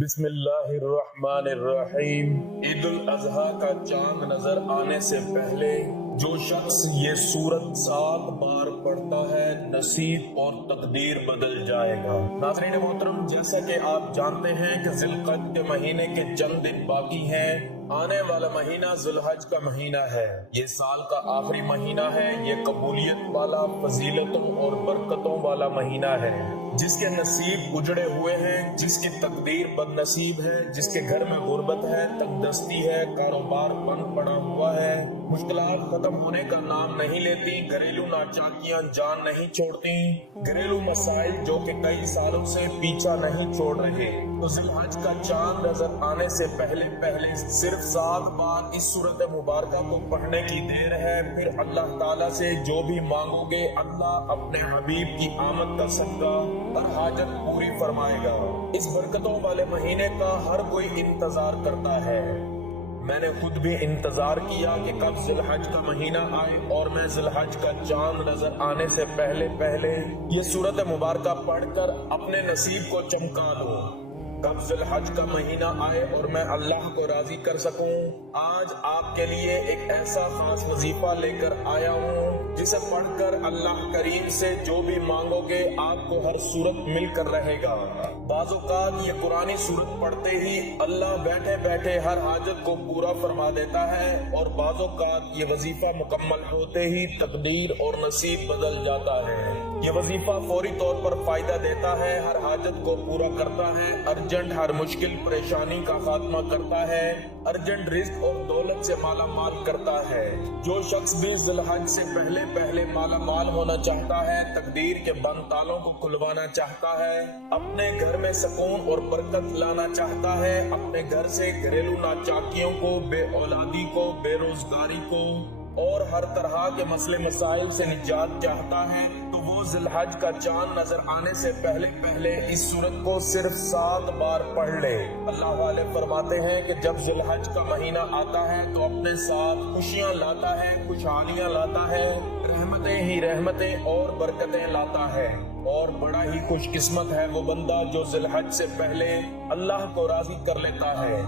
بسم اللہ الرحمن الرحیم۔ عید الاضحیٰ کا چاند نظر آنے سے پہلے جو شخص یہ سورت 7 بار پڑھتا ہے نصیب اور تقدیر بدل جائے گا۔ ناظرین محترم، جیسا کہ آپ جانتے ہیں کہ ذی القعدہ کے مہینے کے چند دن باقی ہیں۔ آنے والا مہینہ ذی الحج کا مہینہ ہے۔ یہ سال کا آخری مہینہ ہے۔ یہ قبولیت والا، فضیلتوں اور برکتوں والا مہینہ ہے۔ جس کے نصیب اجڑے ہوئے ہیں، جس کی تقدیر بد نصیب ہے، جس کے گھر میں غربت ہے، تنگ دستی ہے، کاروبار بند پڑا ہوا ہے، مشکلات ختم ہونے کا نام نہیں لیتی، گھریلو ناچاکیاں جان نہیں چھوڑتی، گھریلو مسائل جو کہ کئی سالوں سے پیچھا نہیں چھوڑ رہے، تو ذی الحج کا چاند نظر آنے سے پہلے صرف 7 بار اس سورت مبارکہ کو پڑھنے کی دیر ہے۔ پھر اللہ تعالیٰ سے جو بھی مانگو گے اللہ اپنے حبیب کی آمد کا صدقہ اور حاجت پوری فرمائے گا۔ اس برکتوں والے مہینے کا ہر کوئی انتظار کرتا ہے۔ میں نے خود بھی انتظار کیا کہ کب ذی الحج کا مہینہ آئے اور میں ذی الحج کا چاند نظر آنے سے پہلے یہ سورت مبارکہ پڑھ کر اپنے نصیب کو چمکا لوں۔ کب ذی الحج کا مہینہ آئے اور میں اللہ کو راضی کر سکوں۔ آج آپ کے لیے ایک ایسا خاص وظیفہ لے کر آیا ہوں جسے پڑھ کر اللہ کریم سے جو بھی مانگو گے آپ کو ہر صورت مل کر رہے گا۔ بعض اوقات یہ قرآنی صورت پڑھتے ہی اللہ بیٹھے بیٹھے ہر حاجت کو پورا فرما دیتا ہے، اور بعض اوقات یہ وظیفہ مکمل ہوتے ہی تقدیر اور نصیب بدل جاتا ہے۔ یہ وظیفہ فوری طور پر فائدہ دیتا ہے، ہر حاجت کو پورا کرتا ہے، ارجنٹ ہر مشکل پریشانی کا خاتمہ کرتا ہے، ارجنٹ رزق اور دولت سے مالا مال کرتا ہے۔ جو شخص بھی ذی الحج سے پہلے مالا مال ہونا چاہتا ہے، تقدیر کے بند تالوں کو کھلوانا چاہتا ہے، اپنے گھر میں سکون اور برکت لانا چاہتا ہے، اپنے گھر سے گھریلو ناچاکیوں کو، بے اولادی کو، بے روزگاری کو اور ہر طرح کے مسئلے مسائل سے نجات چاہتا ہے، تو وہ ذی الحج کا چاند نظر آنے سے پہلے اس سورت کو صرف 7 بار پڑھ لے۔ اللہ والے فرماتے ہیں کہ جب ذی الحج کا مہینہ آتا ہے تو اپنے ساتھ خوشیاں لاتا ہے، خوشحالیاں لاتا ہے، رحمتیں ہی رحمتیں اور برکتیں لاتا ہے، اور بڑا ہی خوش قسمت ہے وہ بندہ جو ذی الحج سے پہلے اللہ کو راضی کر لیتا ہے۔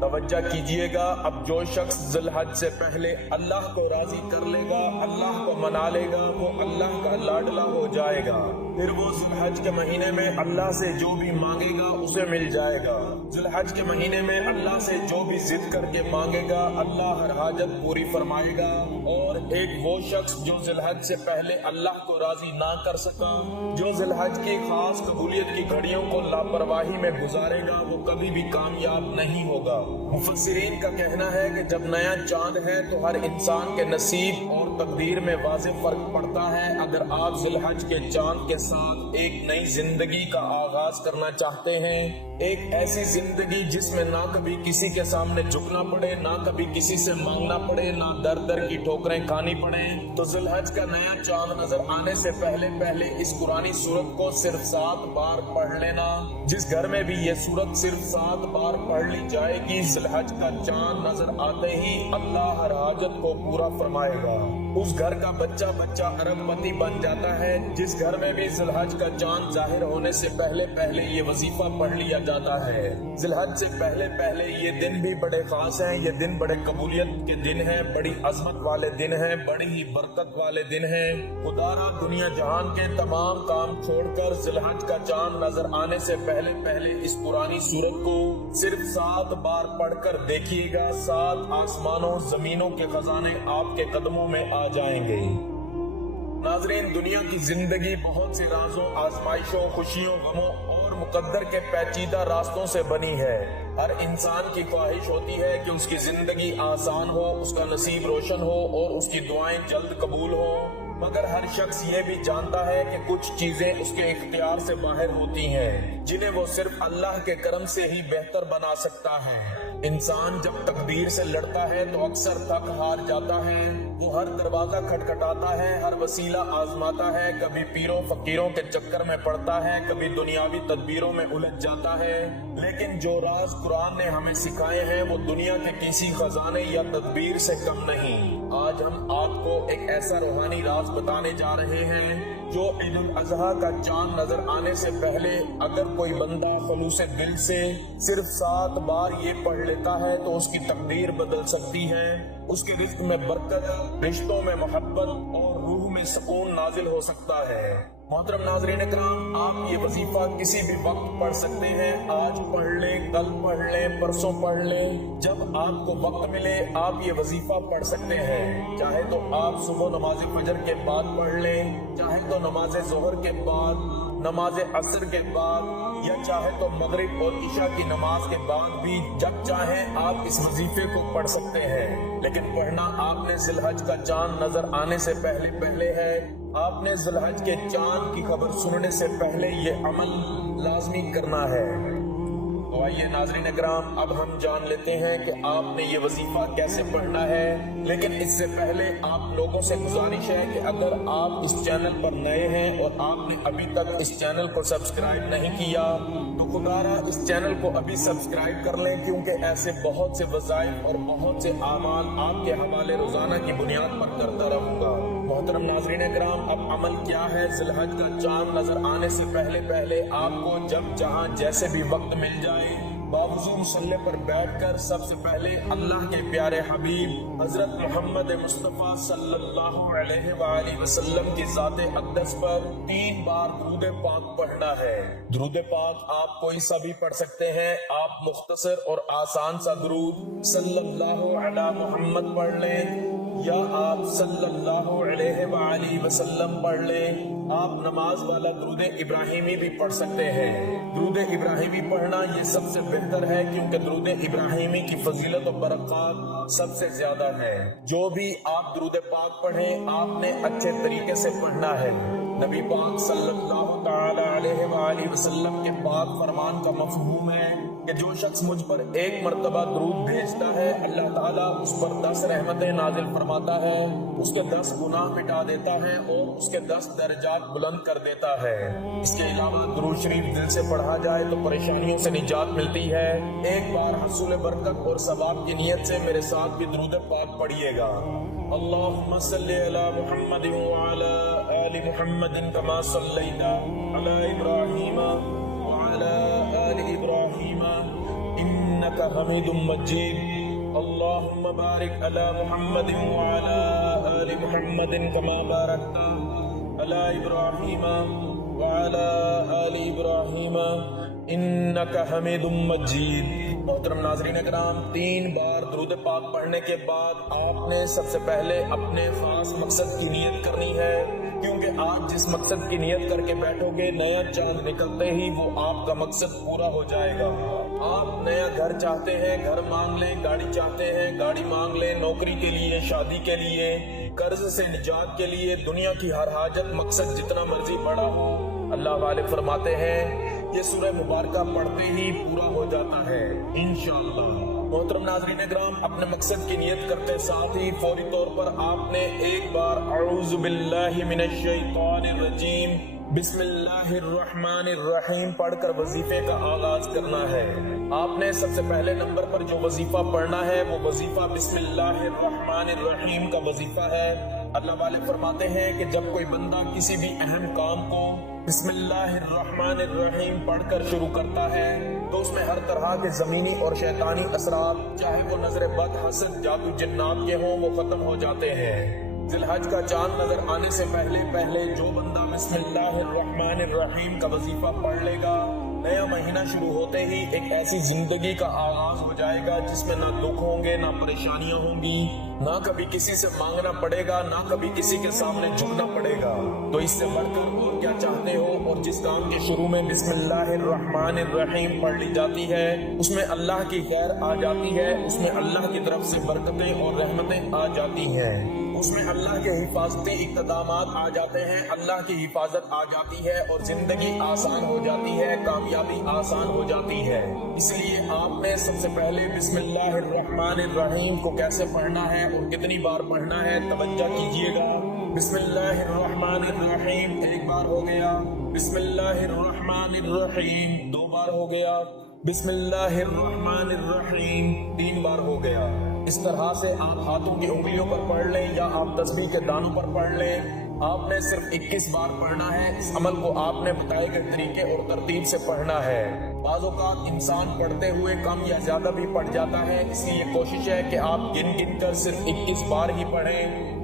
توجہ کیجئے گا، اب جو شخص ذی الحج سے پہلے اللہ کو راضی کر لے گا، اللہ کو منا لے گا، وہ اللہ کا لاڈلا ہو جائے گا۔ پھر وہ ذی الحج کے مہینے میں اللہ سے جو بھی مانگے گا اسے مل جائے گا۔ ذی الحج کے مہینے میں اللہ سے جو بھی ضد کر کے مانگے گا اللہ ہر حاجت پوری فرمائے گا۔ اور ایک وہ شخص جو ذی الحج سے پہلے اللہ کو راضی نہ کر سکا، جو ذی الحج کی خاص قبولیت کی گھڑیوں کو لاپرواہی میں گزارے گا، وہ کبھی بھی کامیاب نہیں ہوگا۔ مفسرین کا کہنا ہے کہ جب نیا چاند ہے تو ہر انسان کے نصیب اور تقدیر میں واضح فرق پڑتا ہے۔ اگر آپ ذی الحج کے چاند کے ساتھ ایک نئی زندگی کا آغاز کرنا چاہتے ہیں، ایک ایسی زندگی جس میں نہ کبھی کسی کے سامنے جھکنا پڑے، نہ کبھی کسی سے مانگنا پڑے، نہ در در کی ٹھوکریں کھانی پڑے، تو ذی الحج کا نیا چاند نظر آنے سے پہلے اس قرآنی سورت کو صرف 7 بار پڑھ لینا۔ جس گھر میں بھی یہ سورت صرف 7 بار پڑھ لی جائے گی، ذی الحج کا چاند نظر آتے ہی اللہ ہر حاجت کو پورا فرمائے گا۔ اس گھر کا بچہ ارب پتی بن جاتا ہے۔ جس گھر میں بھی ذی الحج کا چاند ظاہر ہونے سے پہلے یہ وظیفہ پڑھ لیا جاتا ہے۔ ذی الحج سے پہلے یہ دن بھی بڑے خاص ہیں، یہ دن بڑے قبولیت کے دن ہیں، بڑی عظمت والے دن ہیں، بڑی ہی برکت والے دن ہیں۔ خدا را دنیا جہان کے تمام کام چھوڑ کر ذی الحج کا چاند نظر آنے سے پہلے اس پرانی سورت کو صرف 7 بار پڑھ کر دیکھیے گا، 7 آسمانوں زمینوں کے خزانے آپ کے قدموں میں آ جائیں گے۔ ناظرین، دنیا کی زندگی بہت سی رازوں، آزمائشوں، خوشیوں، غموں اور مقدر کے پیچیدہ راستوں سے بنی ہے۔ ہر انسان کی خواہش ہوتی ہے کہ اس کی زندگی آسان ہو، اس کا نصیب روشن ہو اور اس کی دعائیں جلد قبول ہو، مگر ہر شخص یہ بھی جانتا ہے کہ کچھ چیزیں اس کے اختیار سے باہر ہوتی ہیں، جنہیں وہ صرف اللہ کے کرم سے ہی بہتر بنا سکتا ہے۔ انسان جب تقدیر سے لڑتا ہے تو اکثر تھک ہار جاتا ہے، وہ ہر دروازہ کھٹکھٹاتا ہے، ہر وسیلہ آزماتا ہے، کبھی پیروں فقیروں کے چکر میں پڑتا ہے، کبھی دنیاوی تدبیروں میں الجھ جاتا ہے، لیکن جو راز قرآن نے ہمیں سکھائے ہیں وہ دنیا کے کسی خزانے یا تدبیر سے کم نہیں۔ آج ہم آپ کو ایک ایسا روحانی راز بتانے جا رہے ہیں جو عید الاضحیٰ کا چاند نظر آنے سے پہلے اگر کوئی بندہ خلوص دل سے صرف 7 بار یہ پڑھ لیتا ہے تو اس کی تقدیر بدل سکتی ہے، اس کے رزق میں برکت، رشتوں میں محبت اور روح میں سکون نازل ہو سکتا ہے۔ محترم ناظرین اکرام، آپ یہ وظیفہ کسی بھی وقت پڑھ سکتے ہیں، آج پڑھ لیں، کل پڑھ لیں، پرسوں پڑھ لیں، جب آپ کو وقت ملے آپ یہ وظیفہ پڑھ سکتے ہیں۔ چاہے تو آپ صبح نماز فجر کے بعد پڑھ لیں، چاہے تو نماز ظہر کے بعد، نماز عصر کے بعد، یا چاہے تو مغرب اور عشاء کی نماز کے بعد بھی، جب چاہیں آپ اس وظیفے کو پڑھ سکتے ہیں۔ لیکن پڑھنا آپ نے ذی الحج کا چاند نظر آنے سے پہلے ہے۔ آپ نے ذی الحج کے چاند کی خبر سننے سے پہلے یہ عمل لازمی کرنا ہے۔ تو آئیے ناظرین اکرام، اب ہم جان لیتے ہیں کہ آپ نے یہ وظیفہ کیسے پڑھنا ہے۔ لیکن اس سے پہلے آپ لوگوں سے گزارش ہے کہ اگر آپ اس چینل پر نئے ہیں اور آپ نے ابھی تک اس چینل کو سبسکرائب نہیں کیا تو خدارا اس چینل کو ابھی سبسکرائب کر لیں، کیونکہ ایسے بہت سے وظائف اور بہت سے اعمال آپ کے حوالے روزانہ کی بنیاد پر کرتا رہوں گا۔ محترم ناظرین اکرام، اب عمل کیا ہے؟ ذی الحج کا چاند نظر آنے سے پہلے آپ کو جب جہاں جیسے بھی وقت مل جائے باوضو مصلی پر بیٹھ کر سب سے پہلے اللہ کے پیارے حبیب حضرت محمد مصطفیٰ صلی اللہ علیہ وآلہ وسلم کی ذات اقدس پر 3 بار درود پاک پڑھنا ہے۔ درود پاک آپ کوئی سا بھی پڑھ سکتے ہیں، آپ مختصر اور آسان سا درود صلی اللہ علی محمد پڑھ لیں، یا آپ صلی اللہ علیہ وآلہ وسلم پڑھ لیں۔ آپ نماز والا درود ابراہیمی بھی پڑھ سکتے ہیں۔ درود ابراہیمی پڑھنا یہ سب سے بہتر ہے، کیونکہ درود ابراہیمی کی فضیلت و برکات سب سے زیادہ ہے۔ جو بھی آپ درود پاک پڑھیں آپ نے اچھے طریقے سے پڑھنا ہے۔ نبی پاک صلی اللہ تعالی علیہ وآلہ وسلم کے پاک فرمان کا مفہوم ہے کہ جو شخص مجھ پر 1 مرتبہ درود بھیجتا ہے اللہ تعالیٰ اس پر 10 رحمتیں نازل فرماتا ہے، اس کے 10 گناہ مٹا دیتا ہے اور اس کے 10 درجات بلند کر دیتا ہے۔ اس کے علاوہ درود شریف دل سے پڑھا جائے تو پریشانیوں سے نجات ملتی ہے۔ ایک بار حصول برکت اور ثواب کی نیت سے میرے ساتھ بھی درود پاک پڑھیے گا۔ اللہم صلی علی محمد وعلی آل محمد کما صلیت علی ابراہیم وعلی آل ابراہیم انک حمید مجید۔ اللہم بارک علی محمد وعلی آل محمد کما بارکت علی ابراہیم وعلی آل ابراہیم انک حمید مجید۔ محترم ناظرین اکرام، 3 بار درود پاک پڑھنے کے بعد آپ نے سب سے پہلے اپنے خاص مقصد کی نیت کرنی ہے، کیونکہ آپ جس مقصد کی نیت کر کے بیٹھو گے نیا چاند نکلتے ہی وہ آپ کا مقصد پورا ہو جائے گا۔ آپ نیا گھر چاہتے ہیں، گھر مانگ لیں، گاڑی چاہتے ہیں، گاڑی مانگ لیں، نوکری کے لیے، شادی کے لیے، قرض سے نجات کے لیے، دنیا کی ہر حاجت، مقصد جتنا مرضی بڑا ہو، اللہ والے فرماتے ہیں یہ سورہ مبارکہ پڑھتے ہی پورا ہو جاتا ہے انشاءاللہ۔ محترم ناظرین اکرام، اپنے مقصد کی نیت کرتے ساتھ ہی فوری طور پر آپ نے 1 بار اعوذ باللہ من الشیطان الرجیم بسم اللہ الرحمن الرحیم پڑھ کر وظیفے کا آغاز کرنا ہے۔ آپ نے سب سے پہلے نمبر پر جو وظیفہ پڑھنا ہے وہ وظیفہ بسم اللہ الرحمن الرحیم کا وظیفہ ہے۔ اللہ والے فرماتے ہیں کہ جب کوئی بندہ کسی بھی اہم کام کو بسم اللہ الرحمن الرحیم پڑھ کر شروع کرتا ہے تو اس میں ہر طرح کے زمینی اور شیطانی اثرات، چاہے وہ نظر بد، حسد، جادو، جنات کے ہوں، وہ ختم ہو جاتے ہیں۔ ذی الحج کا چاند نظر آنے سے پہلے جو بندہ بسم اللہ الرحمن الرحیم کا وظیفہ پڑھ لے گا، نیا مہینہ شروع ہوتے ہی ایک ایسی زندگی کا آغاز ہو جائے گا جس میں نہ دکھ ہوں گے، نہ پریشانیاں ہوں گی، نہ کبھی کسی سے مانگنا پڑے گا، نہ کبھی کسی کے سامنے جھکنا پڑے گا۔ تو اس سے بڑھ کر اور کیا چاہتے ہو؟ اور جس کام کے شروع میں بسم اللہ الرحمن الرحیم پڑھ لی جاتی ہے اس میں اللہ کی خیر آ جاتی ہے، اس میں اللہ کی طرف سے برکتیں اور رحمتیں آ جاتی ہیں، اس میں اللہ کے حفاظتی اقدامات آ جاتے ہیں، اللہ کی حفاظت آ جاتی ہے اور زندگی آسان ہو جاتی ہے، کامیابی آسان ہو جاتی ہے۔ اس لیے آپ نے سب سے پہلے بسم اللہ الرحمن الرحیم کو کیسے پڑھنا ہے اور کتنی بار پڑھنا ہے توجہ کیجیے گا۔ بسم اللہ الرحمن الرحیم 1 بار ہو گیا، بسم اللہ الرحمن الرحیم 2 بار ہو گیا، بسم اللہ الرحمن الرحیم 3 بار ہو گیا۔ اس طرح سے آپ ہاتھوں کی انگلیوں پر پڑھ لیں یا آپ تسبیح کے دانوں پر پڑھ لیں، آپ نے صرف 21 بار پڑھنا ہے۔ اس عمل کو آپ نے بتائے گئے طریقے اور ترتیب سے پڑھنا ہے۔ بعض اوقات انسان پڑھتے ہوئے کم یا زیادہ بھی پڑھ جاتا ہے، اس لیے کوشش ہے کہ آپ گن گن کر صرف 21 بار ہی پڑھیں۔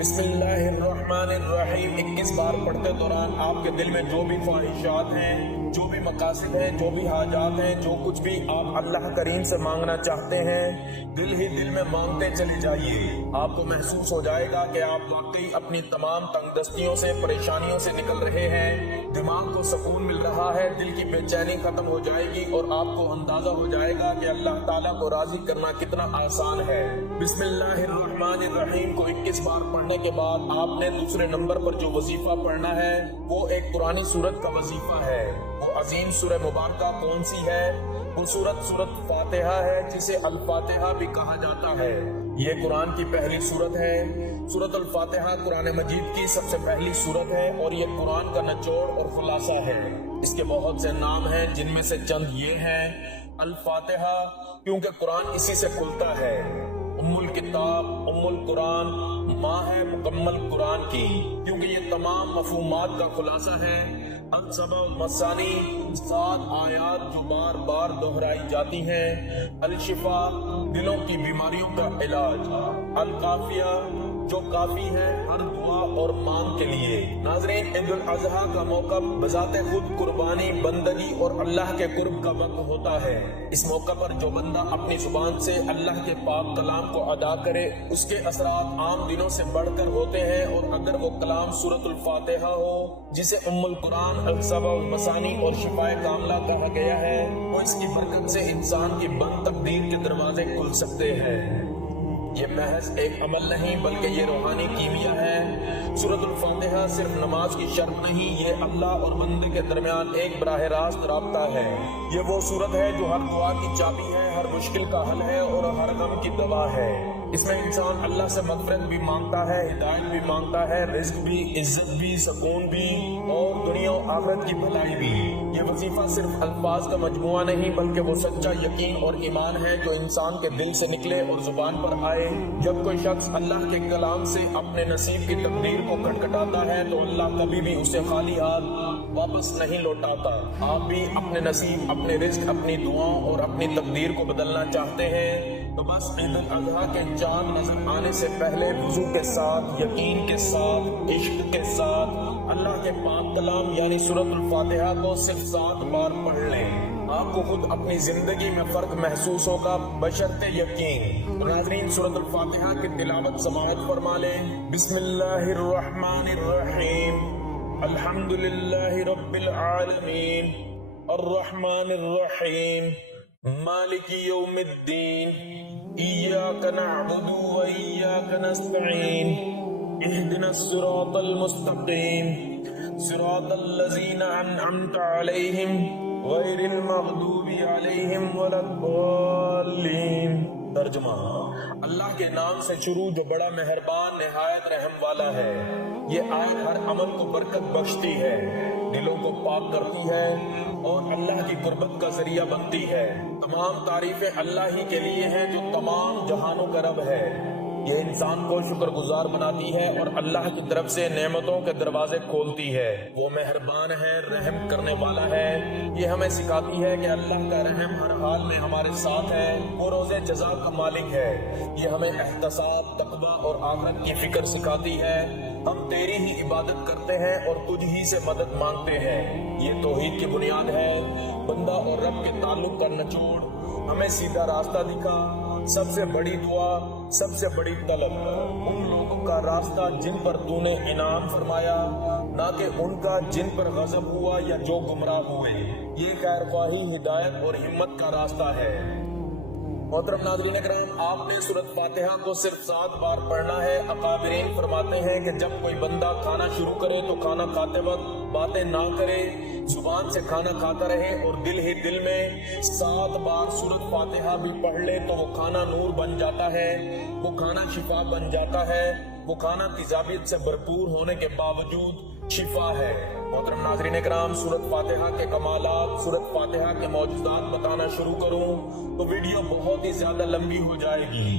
بسم اللہ الرحمن الرحیم 21 بار پڑھتے دوران آپ کے دل میں جو بھی خواہشات ہیں، جو بھی مقاصد ہیں، جو بھی حاجات ہیں، جو کچھ بھی آپ اللہ کریم سے مانگنا چاہتے ہیں، دل ہی دل میں مانگتے چلے جائیے۔ آپ کو محسوس ہو جائے گا کہ آپ واقعی اپنی تمام تنگ دستیوں سے، پریشانیوں سے نکل رہے ہیں، دماغ کو سکون مل رہا ہے، دل کی بے چینی ختم ہو جائے گی اور آپ کو اندازہ ہو جائے گا کہ اللہ تعالیٰ کو راضی کرنا کتنا آسان ہے۔ بسم اللہ الرحمن الرحیم کو 21 بار پڑھنے کے بعد آپ نے دوسرے نمبر پر جو وظیفہ پڑھنا ہے وہ ایک قرآنی سورت کا وظیفہ ہے۔ وہ عظیم سورہ مبارکہ کون سی ہے؟ وہ سورت فاتحہ ہے، جسے الفاتحہ بھی کہا جاتا ہے۔ یہ قرآن کی پہلی سورت ہے۔ سورت الفاتحہ قرآن مجید کی سب سے پہلی سورت ہے اور یہ قرآن کا نچوڑ اور خلاصہ ہے۔ اس کے بہت سے نام ہیں، جن میں سے چند یہ ہیں۔ الفاتحہ کیونکہ قرآن اسی سے کھلتا ہے۔ ام الکتاب، ام القرآن، ماں ہے مکمل قرآن کی، کیونکہ یہ تمام مفہومات کا خلاصہ ہے۔ السبع المثانی 7 آیات جو بار بار دہرائی جاتی ہیں۔ الشفا دلوں کی بیماریوں کا علاج۔ الکافیہ جو کافی ہے ہر دعا اور مانگ کے لیے۔ ناظرین، عید الاضحیٰ کا موقع بذات خود قربانی، بندگی اور اللہ کے قرب کا وقت ہوتا ہے۔ اس موقع پر جو بندہ اپنی زبان سے اللہ کے پاک کلام کو ادا کرے، اس کے اثرات عام دنوں سے بڑھ کر ہوتے ہیں، اور اگر وہ کلام سورت الفاتحہ ہو، جسے ام القرآن، السبع المثانی اور شفائے کاملہ کہا گیا ہے، تو اس کی برکت سے انسان کی بند تقدیر کے دروازے کھل سکتے ہیں۔ یہ محض ایک عمل نہیں بلکہ یہ روحانی کیمیا ہے۔ سورت الفاتحہ صرف نماز کی شرط نہیں، یہ اللہ اور بندے کے درمیان ایک براہ راست رابطہ ہے۔ یہ وہ سورت ہے جو ہر دعا کی چابی ہے، ہر مشکل کا حل ہے اور ہر غم کی دوا ہے۔ اس میں انسان اللہ سے مغفرت بھی مانگتا ہے، ہدایت بھی مانگتا ہے، رزق بھی، عزت بھی، سکون بھی اور دنیا و آخرت کی بھلائی بھی۔ یہ وظیفہ صرف الفاظ کا مجموعہ نہیں بلکہ وہ سچا یقین اور ایمان ہے جو انسان کے دل سے نکلے اور زبان پر آئے۔ جب کوئی شخص اللہ کے کلام سے اپنے نصیب کی تقدیر کو کھٹکھٹاتا ہے تو اللہ کبھی بھی اسے خالی ہاتھ واپس نہیں لوٹاتا۔ آپ بھی اپنے نصیب، اپنے رزق، اپنی دعاؤں اور اپنی تقدیر کو بدلنا چاہتے ہیں تو بس عید الاضحیٰ کے چاند نظر آنے سے پہلے وضو کے ساتھ، یقین کے ساتھ، عشق کے ساتھ اللہ کے پاک کلام یعنی سورت الفاتحہ کو صرف 7 بار پڑھ لیں۔ آپ کو خود اپنی زندگی میں فرق محسوس ہوگا بشرط یقین۔ ناظرین، سورت الفاتحہ کی تلاوت سماعت فرما لیں۔ بسم اللہ الرحمن الرحیم، الحمدللہ رب العالمین، الرحمن الرحیم، مالک یوم الدین، ایاک نعبد و ایاک نستعین، اہدنا الصراط المستقیم، صراط الذین انعمت علیہم غیر المغضوب علیہم ولا الضالین۔ ترجمہ: اللہ کے نام سے شروع جو بڑا مہربان، نہایت رحم والا ہے۔ یہ آیت ہر عمل کو برکت بخشتی ہے، دلوں کو پاک کرتی ہے اور اللہ کی قربت کا ذریعہ بنتی ہے۔ تمام تعریفیں اللہ ہی کے لیے ہیں جو تمام جہانوں کا رب ہے۔ یہ انسان کو شکر گزار بناتی ہے اور اللہ کی طرف سے نعمتوں کے دروازے کھولتی ہے۔ وہ مہربان ہے، رحم کرنے والا ہے۔ یہ ہمیں سکھاتی ہے کہ اللہ کا رحم ہر حال میں ہمارے ساتھ ہے۔ وہ روز جزا کا مالک ہے۔ یہ ہمیں احتساب، تقویٰ اور آخرت کی فکر سکھاتی ہے۔ ہم تیری ہی عبادت کرتے ہیں اور تجھ ہی سے مدد مانگتے ہیں۔ یہ توحید کی بنیاد ہے۔ بندہ اور رب کے تعلق کا نچوڑ ہمیں سیدھا راستہ دکھا۔ سب سے بڑی دعا، سب سے بڑی طلب ان لوگوں کا راستہ جن پر تو نے انعام فرمایا، نہ کہ ان کا جن پر غضب ہوا یا جو گمراہ ہوئے۔ یہ خیر خواہی، ہدایت اور ہمت کا راستہ ہے۔ محترم ناظرین کرام، آپ نے سورت فاتحہ کو صرف 7 بار پڑھنا ہے۔ اکابرین فرماتے ہیں کہ جب کوئی بندہ کھانا شروع کرے تو کھانا کھاتے وقت باتیں نہ کرے، زبان سے کھانا کھاتا رہے اور دل ہی دل میں 7 بار سورت فاتحہ بھی پڑھ لے تو وہ کھانا نور بن جاتا ہے، وہ کھانا شفا بن جاتا ہے، وہ کھانا تیزابیت سے بھرپور ہونے کے باوجود شفا ہے۔ محترم ناظرین اکرام، سورت فاتحہ کے کمالات، سورت فاتحہ کے معجزات بتانا شروع کروں تو ویڈیو بہت ہی زیادہ لمبی ہو جائے گی۔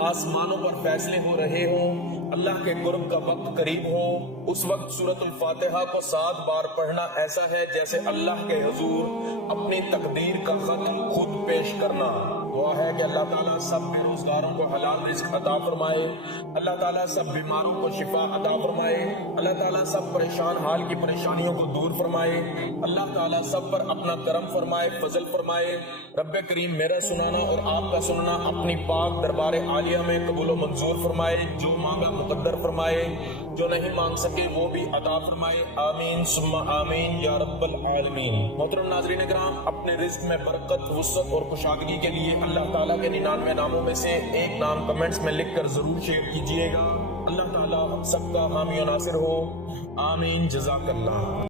آسمانوں پر فیصلے ہو رہے ہوں، اللہ کے قرب کا وقت قریب ہو، اس وقت سورۃ الفاتحہ کو 7 بار پڑھنا ایسا ہے جیسے اللہ کے حضور اپنی تقدیر کا خط خود پیش کرنا۔ دعا ہے کہ اللہ تعالیٰ سب بے روزگاروں کو حلال رزق عطا فرمائے، اللہ تعالیٰ سب بیماروں کو شفا عطا فرمائے، اللہ تعالیٰ سب پریشان حال کی پریشانیوں کو دور فرمائے، اللہ تعالیٰ سب پر اپنا کرم فرمائے، فضل فرمائے۔ رب کریم میرا سنانا اور آپ کا سننا اپنی پاک دربار عالیہ میں قبول و منظور فرمائے، جو مانگا مقدر فرمائے، جو نہیں مانگ سکے وہ بھی عطا فرمائے، آمین ثم آمین یا رب العالمین۔ محترم ناظرین کرام، اپنے رزق میں برکت، وسعت اور کشادگی کے لیے اللہ تعالیٰ کے 99 ناموں میں سے ایک نام کمنٹس میں لکھ کر ضرور شیئر کیجئے گا۔ اللہ تعالیٰ سب کا حامی و ناصر ہو، آمین، جزاک اللہ۔